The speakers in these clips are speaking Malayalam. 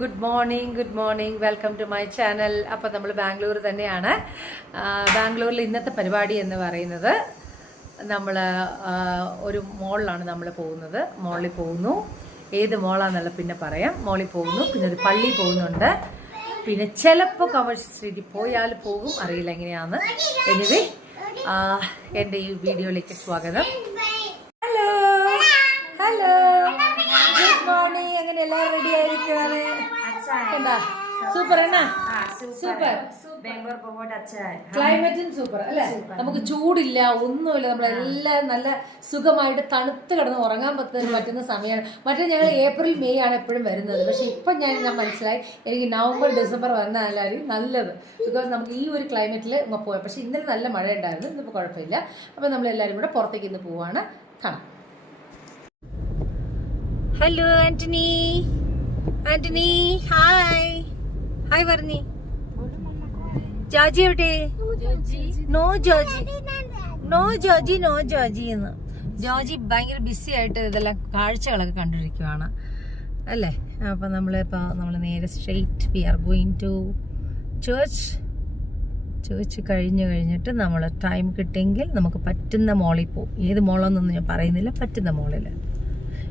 Good morning welcome to my channel. അപ്പോൾ നമ്മൾ ബാംഗ്ലൂർ തന്നെയാണ്. ബാംഗ്ലൂരിൽ ഇന്നത്തെ പരിപാടി എന്ന് പറയുന്നത് നമ്മൾ ഒരു മോളിലാണ് നമ്മൾ പോകുന്നത്. മോളിൽ പോകുന്നു. ഏത് മോളാണെന്നുള്ള പിന്നെ പറയാം. മോളിൽ പോകുന്നു, പിന്നെ ഒരു പള്ളി പോകുന്നുണ്ട്, പിന്നെ ചിലപ്പോൾ കമേഴ്ഷ്യൽ സ്ട്രീറ്റിൽ പോയാൽ പോകും, അറിയില്ല എങ്ങനെയാണെന്ന്. എനിവേ എൻ്റെ ഈ വീഡിയോയിലേക്ക് സ്വാഗതം. Hello hello good morning. അങ്ങനെ എല്ലാവരും റെഡി ആയിരിക്കുകയാണ്. എന്താ സൂപ്പർ എന്നാ സൂപ്പർ. ക്ലൈമറ്റും സൂപ്പർ അല്ലേ? നമുക്ക് ചൂടില്ല, ഒന്നുമില്ല. നമ്മളെല്ലാം നല്ല സുഖമായിട്ട് തണുത്ത് കിടന്ന് ഉറങ്ങാൻ പറ്റുന്ന സമയമാണ്. മറ്റേ ഞങ്ങൾ ഏപ്രിൽ മെയ് ആണ് എപ്പോഴും വരുന്നത്. പക്ഷെ ഇപ്പം ഞാൻ മനസ്സിലായി എനിക്ക് നവംബർ ഡിസംബർ വന്നാലും നല്ലത്. ബിക്കോസ് നമുക്ക് ഈ ഒരു ക്ലൈമറ്റിൽ പോയാൽ. പക്ഷെ ഇന്നലെ നല്ല മഴ ഉണ്ടായിരുന്നു, ഇന്നിപ്പോൾ കുഴപ്പമില്ല. അപ്പം നമ്മളെല്ലാവരും കൂടെ പുറത്തേക്ക് ഇന്ന് പോവാണ്. കാണാം. Hello Antony. Antony hi hi പറഞ്ഞേ. ജോജി എവിടെ? നോ ജോജി എന്ന്. ജോജി ഭയങ്കര ബിസി ആയിട്ട് ഇതെല്ലാം കാഴ്ചകളൊക്കെ കണ്ടിരിക്കുവാണ് അല്ലേ? അപ്പം നമ്മൾ നേരെ straight we are going to church കഴിഞ്ഞിട്ട് നമ്മൾ ടൈം കിട്ടിയെങ്കിൽ നമുക്ക് പറ്റുന്ന മോളിൽ പോകും. ഏത് മോളാന്നൊന്നും ഞാൻ പറയുന്നില്ല, പറ്റുന്ന മോളിൽ.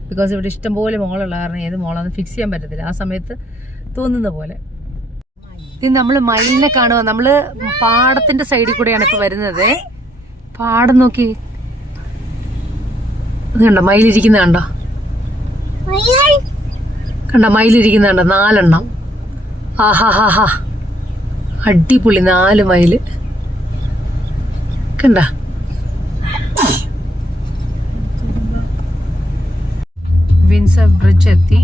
ബിക്കോസ് ഇവിടെ ഇഷ്ടംപോലെ മോളുള്ള കാരണം ഏത് മോളാന്ന് ഫിക്സ് ചെയ്യാൻ പറ്റത്തില്ല. ആ സമയത്ത് തോന്നുന്ന പോലെ. ഇത് നമ്മൾ മയിലിനെ കാണുക. നമ്മള് പാടത്തിന്റെ സൈഡിൽ കൂടെയാണ് ഇപ്പൊ വരുന്നത്. പാടം നോക്കി, ഇത് കണ്ടോ മയിലിരിക്കുന്ന കണ്ടോ? മയിലിരിക്കുന്ന കണ്ടോ? 4 എണ്ണം. ആഹാ അടിപൊളി 4 മയില് കണ്ട. വിൻസർ ബ്രിഡ്ജ് എത്തി.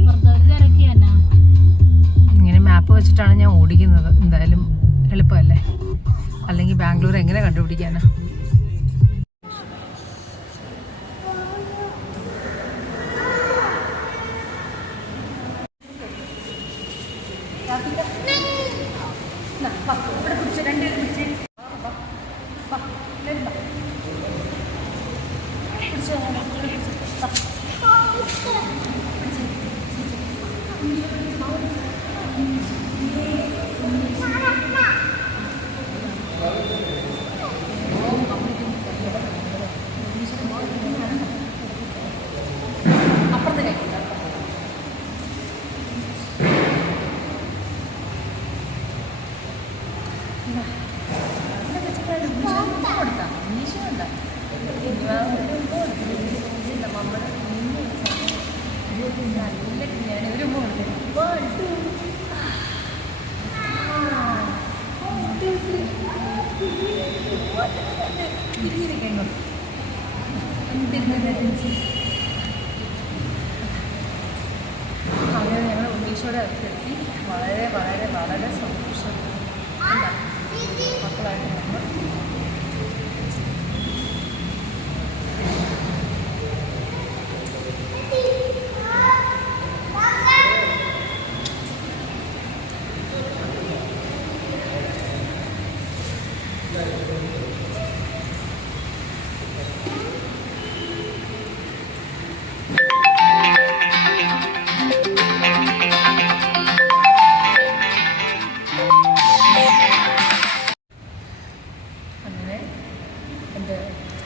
ഇങ്ങനെ മാപ്പ് വെച്ചിട്ടാണ് ഞാൻ ഓടിക്കുന്നത്. എന്തായാലും എളുപ്പമല്ലേ, അല്ലെങ്കിൽ ബാംഗ്ലൂർ എങ്ങനെ കണ്ടുപിടിക്കാനാ? അങ്ങനെ ഞങ്ങൾ ഉണ്ണീശ്വരം എത്തി. വളരെ വളരെ വളരെ സന്തോഷം. മക്കളായിട്ട് നമ്മൾ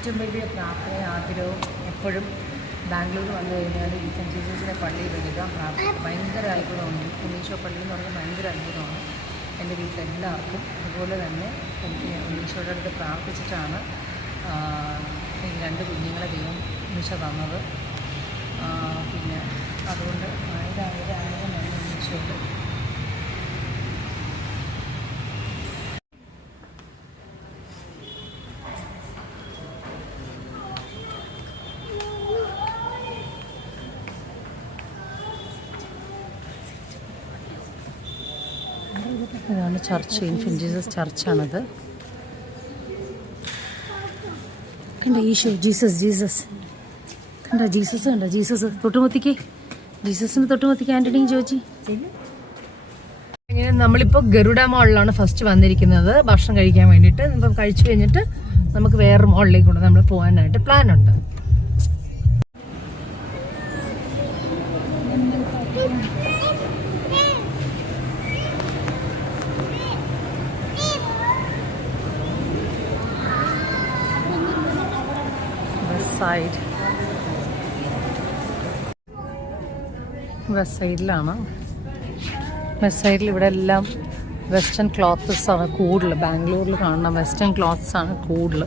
ഏറ്റവും വലിയ പ്രാർത്ഥനയും ആഗ്രഹവും എപ്പോഴും ബാംഗ്ലൂർ വന്നു കഴിഞ്ഞാൽ ഈ സെൻറ്റ് ജീസസിനെ പള്ളിയിൽ വരിക. ഭയങ്കര അത്ഭുതമാണ്. ഉണ്ണീശ്വര പള്ളി എന്ന് പറഞ്ഞാൽ ഭയങ്കര അത്ഭുതമാണ് എൻ്റെ വീട്ടിലെല്ലാവർക്കും. അതുപോലെ തന്നെ എനിക്ക് ഉണ്ണീശ്വരുടെ അടുത്ത് പ്രാർത്ഥിച്ചിട്ടാണ് ഈ 2 കുഞ്ഞുങ്ങളെ ദൈവം ഉണ്ണീശ്വര തന്നത്. പിന്നെ അതുകൊണ്ട് ആയിരം നന്ദി ഉണ്ണീശ്വരുടെ. ഇതാണ് ചർച്ച്, ഇൻഫന്റ് ജീസസ് ചർച്ചാണത്. കണ്ട ഈശോ, ജീസസ് കണ്ട. ജീസസ് തൊട്ടുമുത്തിക്ക്, ജീസസിന് തൊട്ടുമുത്തിക്ക് ആന്റണിയും ജോജി. ഇങ്ങനെ നമ്മളിപ്പോൾ ഗരുഡ മോളിലാണ് ഫസ്റ്റ് വന്നിരിക്കുന്നത് ഭക്ഷണം കഴിക്കാൻ വേണ്ടിയിട്ട്. ഇപ്പം കഴിച്ചു കഴിഞ്ഞിട്ട് നമുക്ക് വേറൊരു മോളിലേക്ക് കൂടെ നമ്മൾ പോകാനായിട്ട് പ്ലാനുണ്ട്. സൈഡ്. വെസ്റ്റ് സൈഡിലാണ്. വെസ്റ്റ് സൈഡിൽ ഇവിടെ എല്ലാം വെസ്റ്റേൺ ക്ലോത്ത്സ് ആണ് കൂടുതൽ. ബാംഗ്ലൂരിൽ കാണുന്ന വെസ്റ്റേൺ ക്ലോത്ത്സ് ആണ് കൂടുതൽ.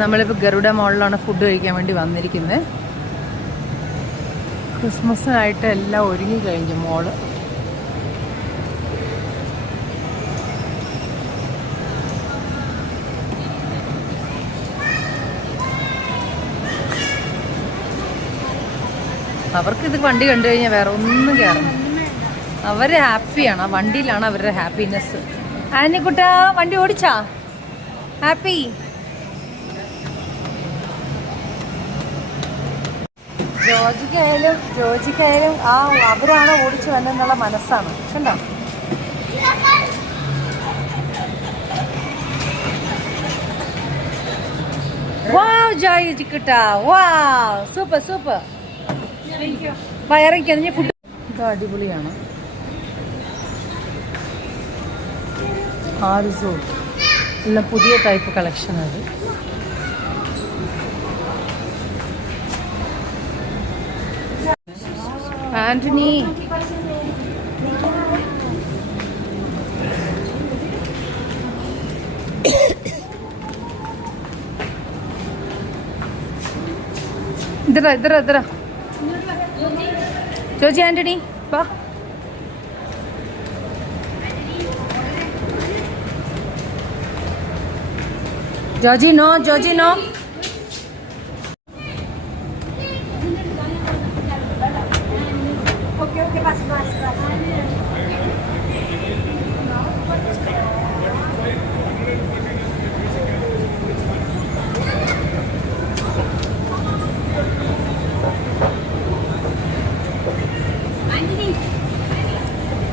നമ്മളിപ്പോൾ ഗരുഡ മോളിലാണ് ഫുഡ് കഴിക്കാൻ വേണ്ടി വന്നിരിക്കുന്നത്. ക്രിസ്മസിനായിട്ട് എല്ലാം ഒരുങ്ങി കഴിഞ്ഞു മോള്. അവർക്കിത് വണ്ടി കണ്ടു കഴിഞ്ഞാൽ വേറെ ഒന്നും കയറണം. അവർ ഹാപ്പിയാണ്. ആ വണ്ടിയിലാണ് അവരുടെ ഹാപ്പിനെസ്. ആനിക്കുട്ടാ വണ്ടി ഓടിച്ചാ? ഹാപ്പി? ജോജിക്കായാലും ആ അവരാണ് ഓടിച്ചു വന്നെന്നുള്ള മനസ്സാണ്. കണ്ടോ? വാവ് ജോജിക്കുട്ടാ, വാവ് സൂപ്പർ സൂപ്പർ. ഇറങ്ങിയ ഫുഡ് ഇത് അടിപൊളിയാണ്. റിസോർട്ട് എല്ലാം പുതിയ ടൈപ്പ് കളക്ഷൻ അത്. ആന്റണി ഇതറ ജോജി ആന്റണി വാ. ജോജി നോ.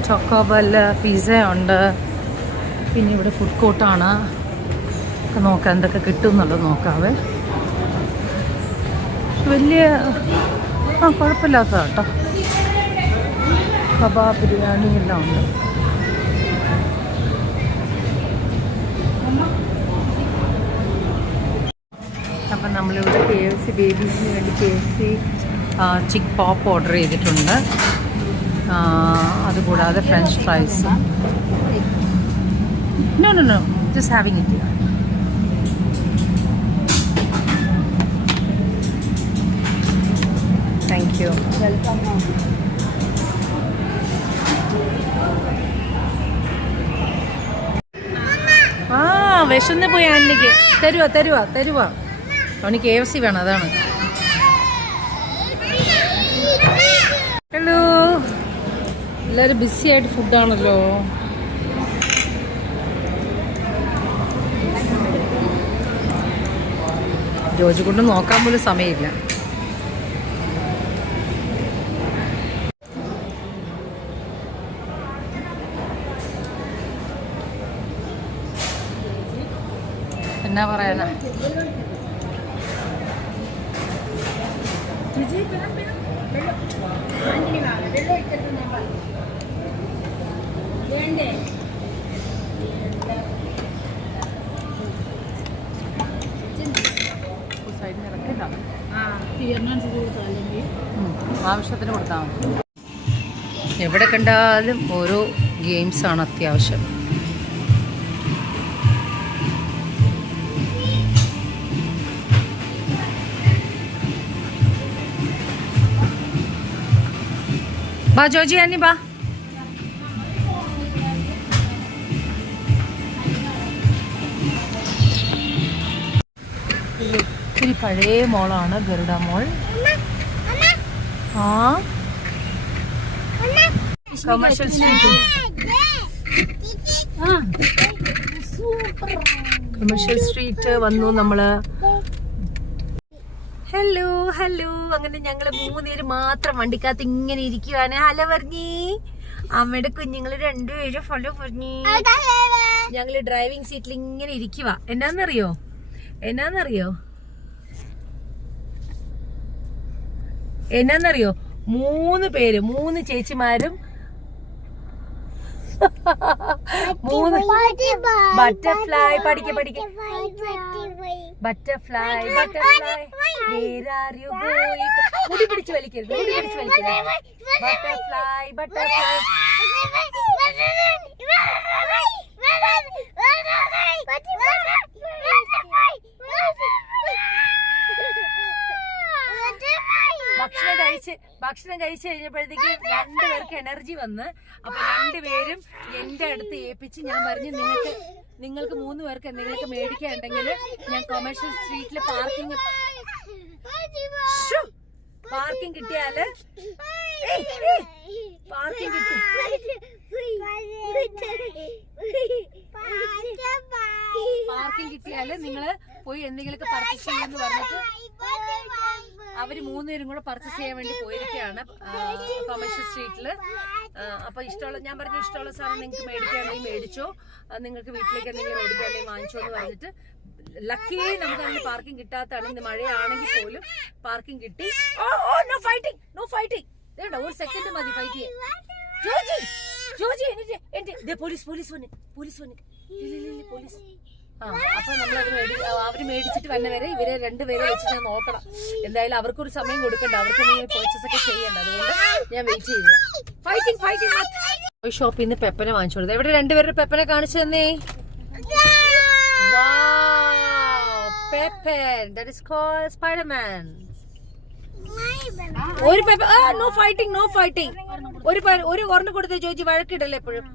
ചോക്കോബല് പിസ്സ ഉണ്ട്. പിന്നെ ഇവിടെ ഫുഡ് കോർട്ടാണ്. ഒക്കെ നോക്കാം എന്തൊക്കെ കിട്ടും എന്നുള്ളത് നോക്കാവേ. വലിയ കുഴപ്പമില്ലാത്ത കേട്ടോ. കബാബ് ബിരിയാണി എല്ലാം ഉണ്ട്. അപ്പം നമ്മളിവിടെ KFC ബേബീസിന് വേണ്ടി KFC ചിക്ക് പോപ്പ് ഓർഡർ ചെയ്തിട്ടുണ്ട്. അതുകൂടാതെ French fries. No just having it. Thank you. വിശന്ന് പോയി ആന്റിക്ക്. തരുവാ അവന് KFC വേണം, അതാണ്. ഹലോ, എല്ലാവരും ബിസി ആയിട്ട് ഫുഡാണല്ലോ. ജോജി കൊണ്ട് നോക്കാൻ പോലും സമയമില്ല. എന്നാ പറയാനാ. ആവശ്യത്തിന് കൊടുത്താൽ മതി. എവിടെ കണ്ടാലും ഓരോ ഗെയിംസാണ് അത്യാവശ്യം. ബാ ജോജി ആനി ബാ. ഒത്തിരി പഴയ മോളാണ് ഗരുഡ മോൾ. ആ കമേഴ്ഷ്യൽ സ്ട്രീറ്റ്, കമേഴ്ഷ്യൽ സ്ട്രീറ്റ് വന്നു നമ്മള്. Hello hello. അങ്ങനെ ഞങ്ങള് 3 പേര് മാത്രം വണ്ടിക്കകത്ത് ഇങ്ങനെ ഇരിക്കുവാണ്. ഹലോ പറഞ്ഞി. അമ്മയുടെ കുഞ്ഞുങ്ങള് 2 പേരും ഹലോ പറഞ്ഞി. ഞങ്ങള് ഡ്രൈവിംഗ് സീറ്റിൽ ഇങ്ങനെ ഇരിക്കുക. എന്നാന്നറിയോ 3 പേര്, 3 ചേച്ചിമാരും 3 ബട്ടർഫ്ലൈ. പഠിക്ക butterfly where are you going. മുടി പിടിച്ച് വലിക്കരുത്. ബട്ടർഫ്ലൈ ഭക്ഷണം കഴിച്ച് കഴിഞ്ഞപ്പോഴത്തേക്ക് 2 പേർക്ക് എനർജി വന്ന്. അപ്പൊ 2 പേരും എന്റെ അടുത്ത് ഏൽപ്പിച്ച് ഞാൻ പറഞ്ഞു, നിങ്ങൾക്ക് 3 പേർക്ക് എന്തെങ്കിലുമൊക്കെ മേടിക്കാനുണ്ടെങ്കിൽ ഞാൻ കൊമേഴ്ഷ്യൽ സ്ട്രീറ്റിൽ പാർക്കിംഗ് കിട്ടിയാല് നിങ്ങള് പോയി എന്തെങ്കിലുമൊക്കെ പർച്ചേസ് ചെയ്യാന്ന് പറഞ്ഞിട്ട് അവര് 3 പേരും കൂടെ പർച്ചേസ് ചെയ്യാൻ വേണ്ടി പോയിരിക്കുകയാണ് കൊമേഴ്ഷ്യൽ സ്ട്രീറ്റില്. അപ്പൊ ഞാൻ പറഞ്ഞു ഇഷ്ടമുള്ള സാധനം നിങ്ങൾക്ക് മേടിക്കുകയാണെങ്കിൽ മേടിച്ചോ, നിങ്ങൾക്ക് വീട്ടിലേക്ക് എന്തെങ്കിലും മേടിക്കുകയാണെങ്കിൽ വാങ്ങിച്ചോ എന്ന് പറഞ്ഞിട്ട്. ലക്കി നമുക്ക് അതിന് പാർക്കിംഗ് കിട്ടാത്തതാണ്. ഇന്ന് മഴയാണെങ്കിൽ പോലും പാർക്കിംഗ് കിട്ടി. No fighting. വേണ്ട, 1 സെക്കൻഡ് മതി ഫൈറ്റ് ചെയ്യാൻ. ജോജി പോലീസ്. അപ്പൊ അവര് മേടിച്ചിട്ട് വന്നവരെ ഇവരെ 2 പേരെ വെച്ച് ഞാൻ നോക്കണം. എന്തായാലും അവർക്കൊരു സമയം കൊടുക്കണ്ട, അവർക്ക് പർച്ചേസ് ഒക്കെ ചെയ്യണ്ട. അതുകൊണ്ട് ഞാൻ വെയിറ്റ് ചെയ്യുക. ഫൈറ്റിംഗ്. ഷോപ്പിൽ നിന്ന് പെപ്പനെ വാങ്ങിച്ചു കൊടുത്തത്. എവിടെ 2 പേരുടെ പെപ്പനെ കാണിച്ചു തന്നേ. Peppan, that is called Spiderman. ഒരു പെപ്പ. No fighting. ഒരു ഒരെണ്ണം കൊടുത്തേ ജോജി. വഴക്കിടല്ലേ എപ്പോഴും.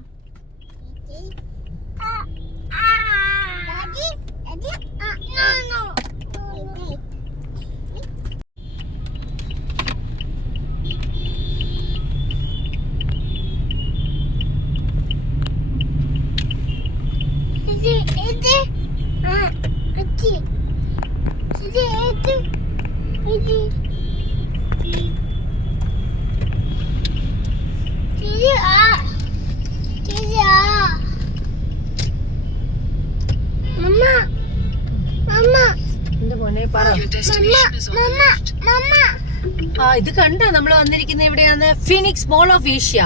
ഇത് കണ്ട നമ്മൾ വന്നിരിക്കുന്ന എവിടെയാണ്? Phoenix mall of Asia.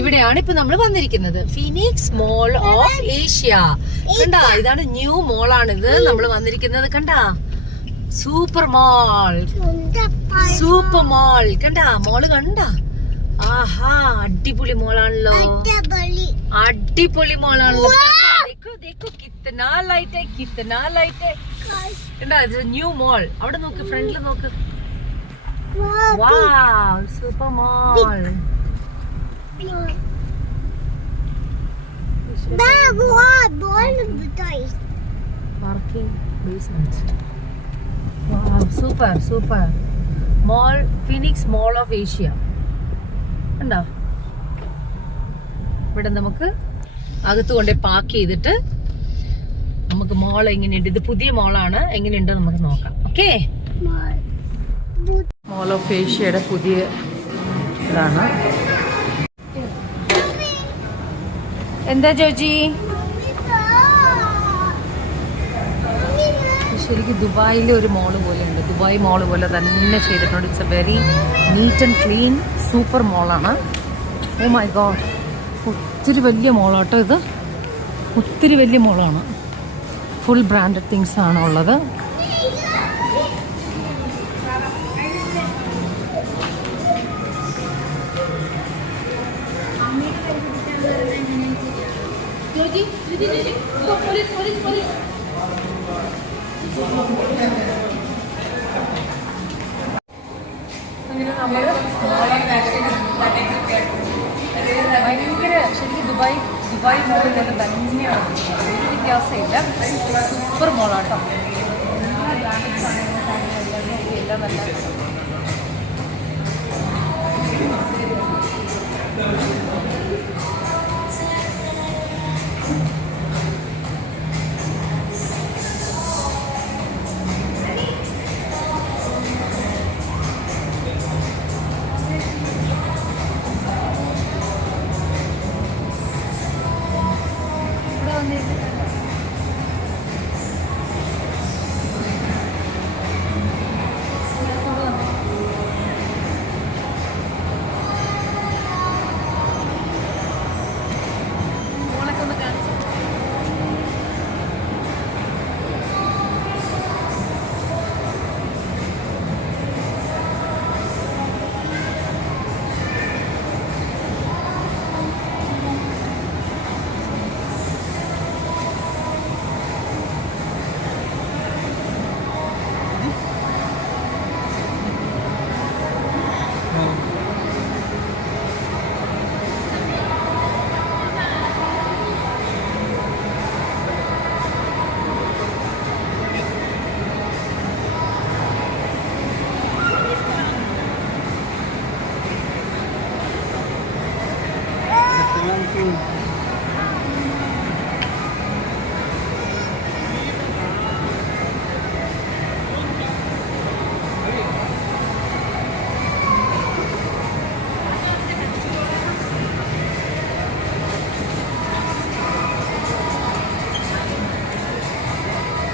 ഇവിടെയാണ് ഇപ്പൊ നമ്മൾ വന്നിരിക്കുന്നത്. Phoenix mall of Asia. കണ്ടാ, ഇതാണ് ന്യൂ മോളാണിത് നമ്മൾ വന്നിരിക്കുന്നത്. കണ്ടാ, സൂപ്പർ മോൾ. കണ്ടാ, മോള് കണ്ടാ. ആഹാ, അടിപൊളി മോളാണല്ലോ. കിത്തനാ ലൈറ്റ്. കണ്ടാ, ന്യൂ മോൾ. അവിടെ നോക്ക്, ഫ്രണ്ടിൽ നോക്ക്. Wow, super mall. Parking basement. Wow, super mall. Phoenix mall of Asia. കണ്ടോ, ഇവിടെ നമുക്ക് അകത്ത് കൊണ്ടേ പാർക്ക് ചെയ്തിട്ട് നമുക്ക് മോൾ എങ്ങനെയുണ്ട്. ഇത് പുതിയ മോളാണ്, എങ്ങനെയുണ്ട് നമുക്ക് നോക്കാം. ഓക്കെ, മോൾ ഓഫ് ഏഷ്യയുടെ പുതിയ ഇതാണ്. എന്താ ജോജി? ശരിക്കും ദുബായിലെ ഒരു മോള് പോലെ ഉണ്ട്. ദുബായ് മോള് പോലെ തന്നെ ചെയ്തിട്ടുണ്ട്. It's a very neat and clean super മോളാണ്. ഓ മൈ ഗോഡ്, ഒത്തിരി വലിയ മോളാട്ടോ ഇത്. ഒത്തിരി വലിയ മോളാണ്. ഫുൾ ബ്രാൻഡഡ് തിങ്സ് ആണ് ഉള്ളത്. അങ്ങനെ നമ്മൾ ദുബായ് മോളിൽ കൊണ്ട് തന്നെയാണ് ഒരു വ്യത്യാസമില്ല. സൂപ്പർ മോളാട്ടോ. എല്ലാം നല്ല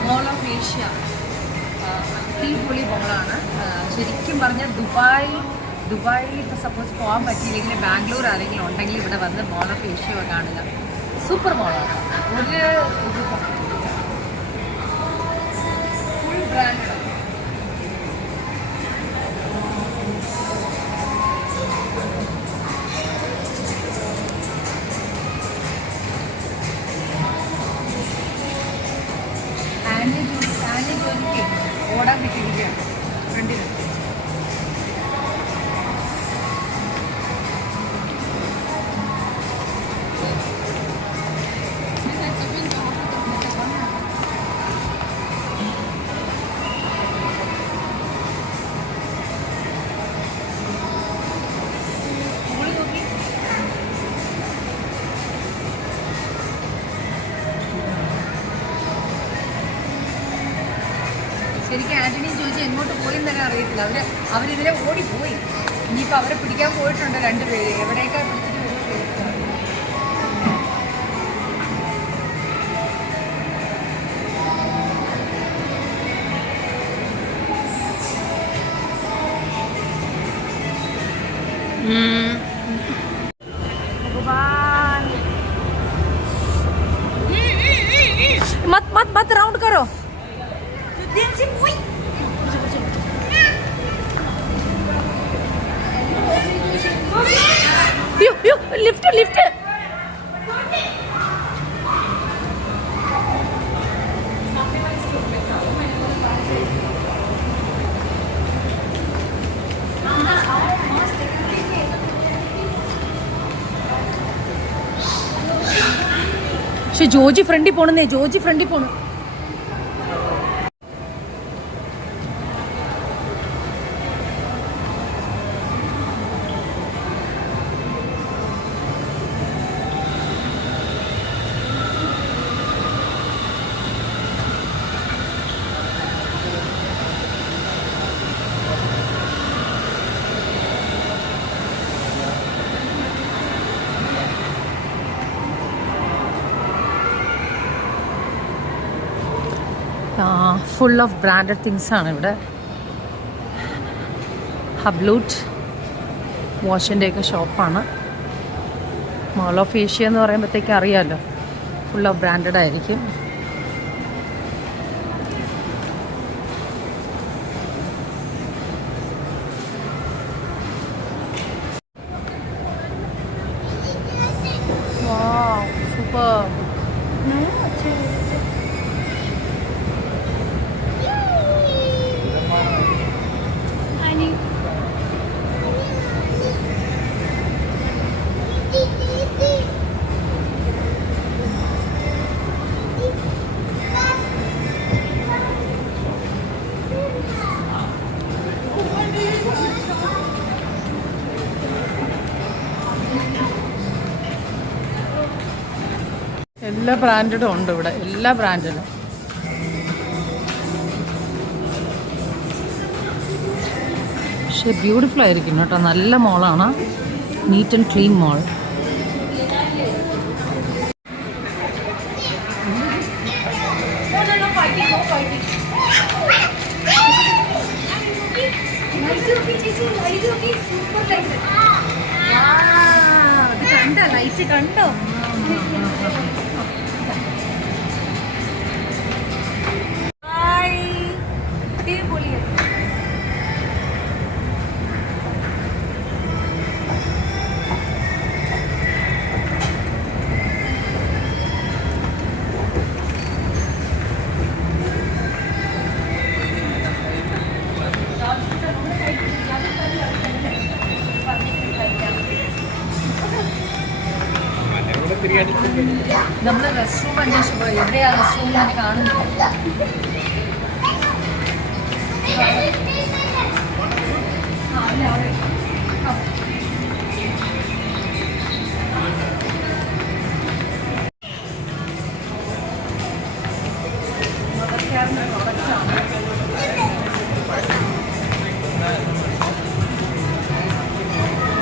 മോൾ ഓഫ് ഏഷ്യ. അടിപൊളി മോളാണ്. ശരിക്കും പറഞ്ഞാൽ ദുബായിൽ ഇപ്പോൾ സപ്പോസ് പോകാൻ പറ്റിയില്ലെങ്കിൽ ബാംഗ്ലൂർ ആരെങ്കിലും ഉണ്ടെങ്കിൽ ഇവിടെ വന്ന് മോൾ ഓഫ് ഏഷ്യ കാണുക. സൂപ്പർ മോളാണ്. ഒരു ഫുൾ ബ്രാൻഡ്. ഓടാൻ പറ്റിയിരിക്കുകയാണ് ഫ്രണ്ടിൽ. ശരിക്കും ആന്റണിയും ചോദിച്ചാൽ എങ്ങോട്ട് പോയി തന്നെ അറിയത്തില്ല. അവരിതിലെ ഓടിപ്പോയി. ഇനിയിപ്പോൾ അവരെ പിടിക്കാൻ പോയിട്ടുണ്ട് രണ്ടുപേര്. എവിടെയൊക്കെ പിടിച്ചിട്ട് मत राउंड करो. Lift lift. പക്ഷെ ജോജി ഫ്രണ്ടിൽ പോണെന്നേ. ജോജി ഫ്രണ്ടിൽ പോണു. ഫുൾ ഓഫ് ബ്രാൻഡഡ് തിങ്സാണ് ഇവിടെ. ഹബ്ലൂട്ട് വാഷിൻ്റെയൊക്കെ ഷോപ്പാണ്. മോൾ ഓഫ് ഏഷ്യ എന്ന് പറയുമ്പോഴത്തേക്ക് അറിയാമല്ലോ, ഫുൾ ഓഫ് ബ്രാൻഡഡ് ആയിരിക്കും. സൂപ്പർ. എല്ലാ ബ്രാൻഡഡും ഉണ്ട് ഇവിടെ, എല്ലാ ബ്രാൻഡഡും. പക്ഷേ ബ്യൂട്ടിഫുൾ ആയിരിക്കും കേട്ടോ, നല്ല മോളാണ്, neat and clean mall. Light കണ്ടോ? നമ്മൾ റെസ്റ്റ് റൂം അന്വേഷിച്ചു പോയി, എവിടെയാ റെസ്റ്റ് റൂം ഞാൻ കാണുന്നില്ല.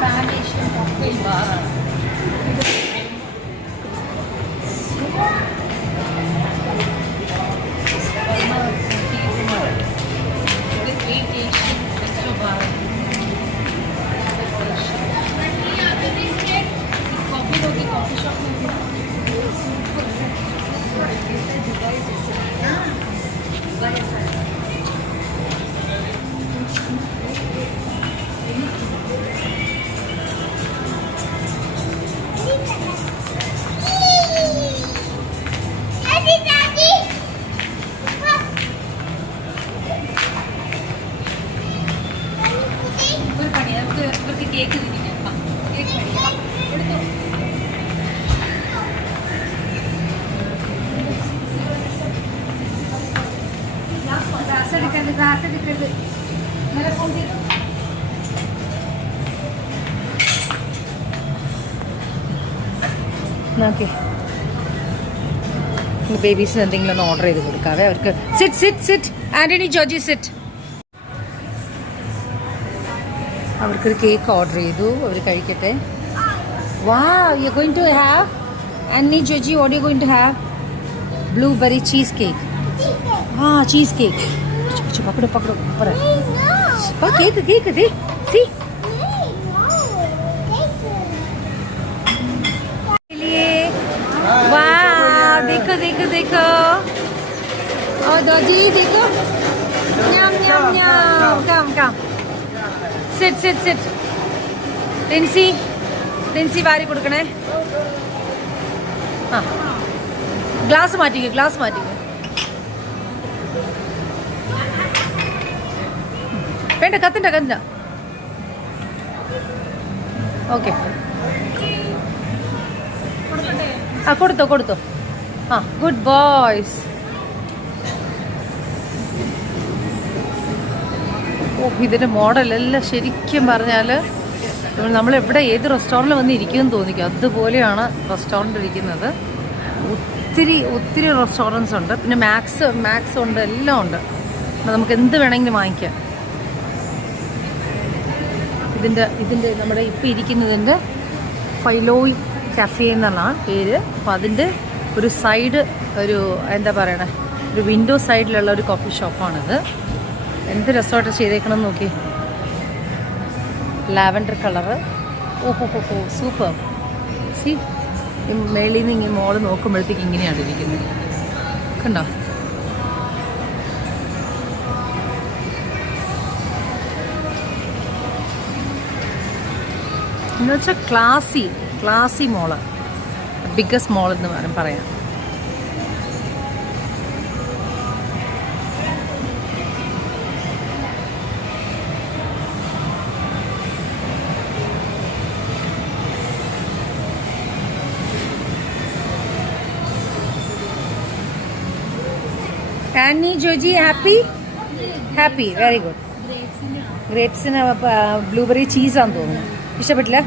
പാനേഷ്യൻ കോക്ടെയിൽ ബാറാണ്. കേക്ക് നോക്കി ബേബീസിന് എന്തെങ്കിലും ഒന്ന് ഓർഡർ ചെയ്ത് കൊടുക്കാവേ അവർക്ക്. Sit sit sit Antony Georgie sit. അവർക്കൊരു കേക്ക് ഓർഡർ ചെയ്തു, അവർ കഴിക്കട്ടെ. Wow, you're going to have Annie Joji, what are you going to have? Blueberry cheesecake. Cheesecake. Pakdo pakdo par. Oh, cake de. See? Wow, dekho. Oh, Doji, dekho. Nyam. Come. Sit. Lindsay വാരി കൊടുക്കണേ. ഗ്ലാസ് മാറ്റിക്ക്. വേണ്ട, കത്തിണ്ട. ഓക്കെ, കൊടുത്തോ. Good boys. ഇതിൻ്റെ മോഡലെല്ലാം ശരിക്കും പറഞ്ഞാൽ നമ്മളെവിടെ ഏത് റെസ്റ്റോറൻറ്റിൽ വന്ന് ഇരിക്കുമെന്ന് തോന്നിക്കും, അതുപോലെയാണ് റെസ്റ്റോറൻറ്റ് ഇരിക്കുന്നത്. ഒത്തിരി റെസ്റ്റോറൻറ്റ്സ് ഉണ്ട്, പിന്നെ മാക്സ് ഉണ്ട്, എല്ലാം ഉണ്ട്. നമുക്ക് എന്ത് വേണമെങ്കിലും വാങ്ങിക്കാം. ഇതിൻ്റെ നമ്മുടെ ഇപ്പോൾ ഇരിക്കുന്നതിൻ്റെ ഫൈലോയ് കഫേ എന്നാണ് പേര്. അപ്പോൾ അതിൻ്റെ ഒരു സൈഡ്, എന്താ പറയണേ, ഒരു വിൻഡോ സൈഡിലുള്ള ഒരു കോഫി ഷോപ്പാണിത്. എന്ത് രസമായിട്ട് ചെയ്തേക്കണമെന്ന് നോക്കി. Lavender colour. ഓഹോ സൂപ്പർ. സി, മേളിൽ നിന്ന് ഇങ്ങനെ മോള് നോക്കുമ്പോഴത്തേക്ക് ഇങ്ങനെയാണ് ഇരിക്കുന്നത്, കണ്ടോ? എന്നുവെച്ചാൽ ക്ലാസി മോള്, ബിഗ്ഗസ്റ്റ് മോൾ എന്ന് പറയാം. Annie Joji, happy, very good. ഗ്രേപ്സിന് ബ്ലൂബെറി ചീസാന്ന് തോന്നുന്നു. ഇഷ്ടപ്പെട്ടില്ല?